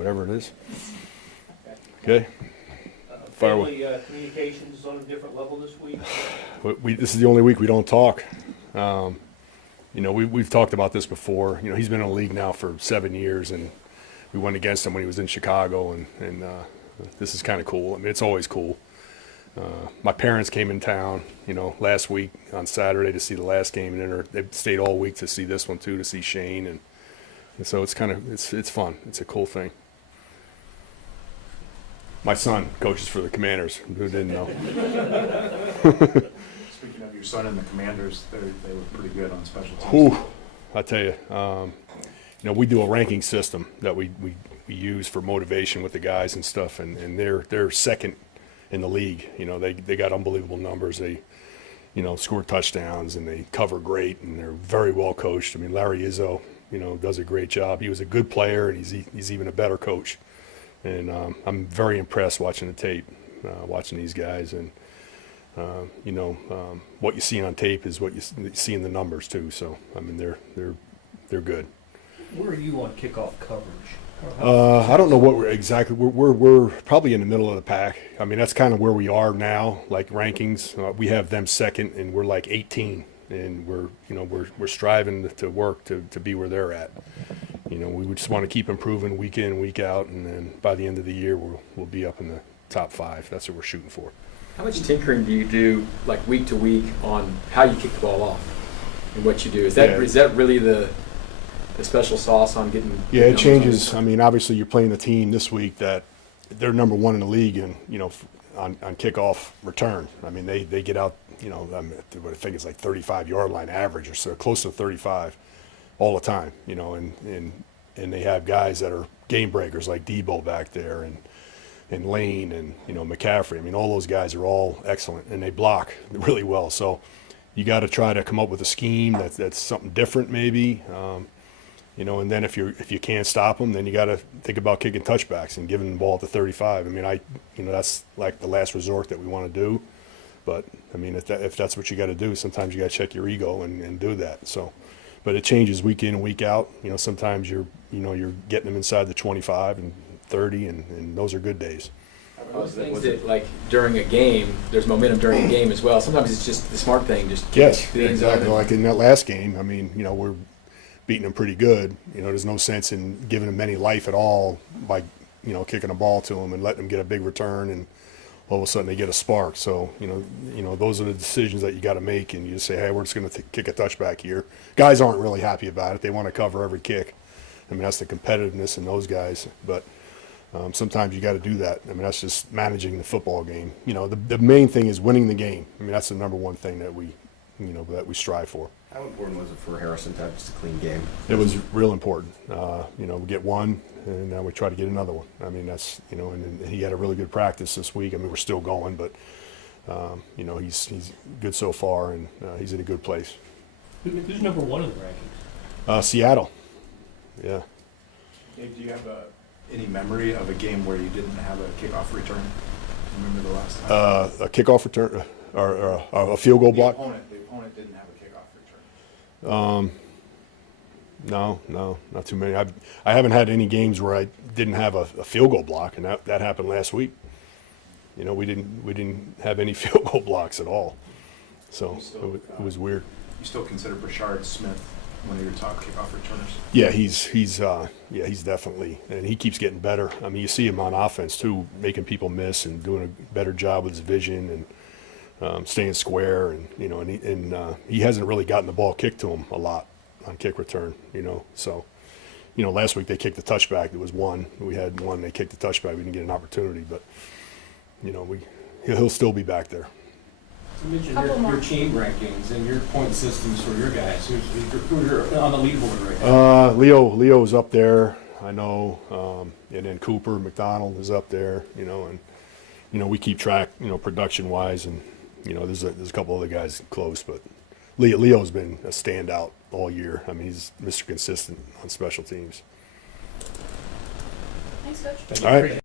whatever it is. Okay. Fire away. Family communications is on a different level this week. This is the only week we don't talk. We've talked about this before. He's been in the league now for 7 years, and we went against him when he was in Chicago, and this is kind of cool. I mean, it's always cool. My parents came in town, last week on Saturday to see the last game, and then they stayed all week to see this one too, to see Shane, and so it's it's fun. It's a cool thing. My son coaches for the Commanders. Who didn't know? Speaking of your son and the Commanders, they were pretty good on special teams. Whew, I tell you, we do a ranking system that we use for motivation with the guys and stuff, and they're second in the league. They got unbelievable numbers. They, score touchdowns, and they cover great, and they're very well coached. I mean, Larry Izzo, does a great job. He was a good player, and he's even a better coach. And I'm very impressed watching the tape, watching these guys, and what you see on tape is what you see in the numbers too. So I mean, they're good. Where are you on kickoff coverage? I don't know what we're probably in the middle of the pack. I mean, that's kind of where we are now, like rankings. We have them second, and we're like 18, and we're striving to work to be where they're at. We just want to keep improving week in, week out, and then by the end of the year, we'll be up in the top 5. That's what we're shooting for. How much tinkering do you do, like week to week, on how you kick the ball off and what you do? Is that really the special sauce on getting? Yeah, it changes. I mean, obviously, you're playing a team this week that they're number 1 in the league, and on kickoff return. I mean, they get out. I think it's like 35-yard line average, or so close to 35. All the time, and they have guys that are game breakers like Debo back there, and Lane, and McCaffrey. I mean, all those guys are all excellent, and they block really well. So you got to try to come up with a scheme that's something different, maybe. And then if you can't stop them, then you got to think about kicking touchbacks and giving the ball at the 35. I mean, that's like the last resort that we want to do. But I mean, if that's what you got to do, sometimes you got to check your ego and do that. So. But it changes week in and week out. Sometimes you're getting them inside the 25 and 30, and those are good days. Those things that, like during a game, there's momentum during a game as well. Sometimes it's just the smart thing, just yes, exactly. Like in that last game, I mean, we're beating them pretty good. There's no sense in giving them any life at all by kicking a ball to them and letting them get a big return, and all of a sudden they get a spark. So, those are the decisions that you got to make, and you just say, hey, we're just going to kick a touchback here. Guys aren't really happy about it. They want to cover every kick. I mean, that's the competitiveness in those guys. But sometimes you got to do that. I mean, that's just managing the football game. The main thing is winning the game. I mean, that's the number one thing that we strive for. How important was it for Harrison to have just a clean game? It was real important. We get one, and now we try to get another one. I mean, that's, and he had a really good practice this week. I mean, we're still going, but, he's good so far, and he's in a good place. Who's number 1 in the rankings? Seattle. Yeah. Dave, do you have any memory of a game where you didn't have a kickoff return? Remember the last time? A kickoff return or a field goal block? The opponent didn't have a kickoff return. No, not too many. I haven't had any games where I didn't have a field goal block, and that happened last week. We didn't have any field goal blocks at all, so it was weird. You still consider Brashard Smith one of your top kickoff returners? Yeah, he's definitely, and he keeps getting better. I mean, you see him on offense too, making people miss and doing a better job with his vision and staying square, and he hasn't really gotten the ball kicked to him a lot on kick return. So last week they kicked the touchback. There was one. We had one. They kicked the touchback. We didn't get an opportunity, but he'll still be back there. You mentioned your team rankings and your point systems for your guys. Who's on the leaderboard right now? Leo's up there, I know, and then Cooper McDonald is up there, and we keep track, production wise, and there's a couple other guys close, but Leo's been a standout all year. I mean, he's Mr. Consistent on special teams. Thanks, Coach. All right.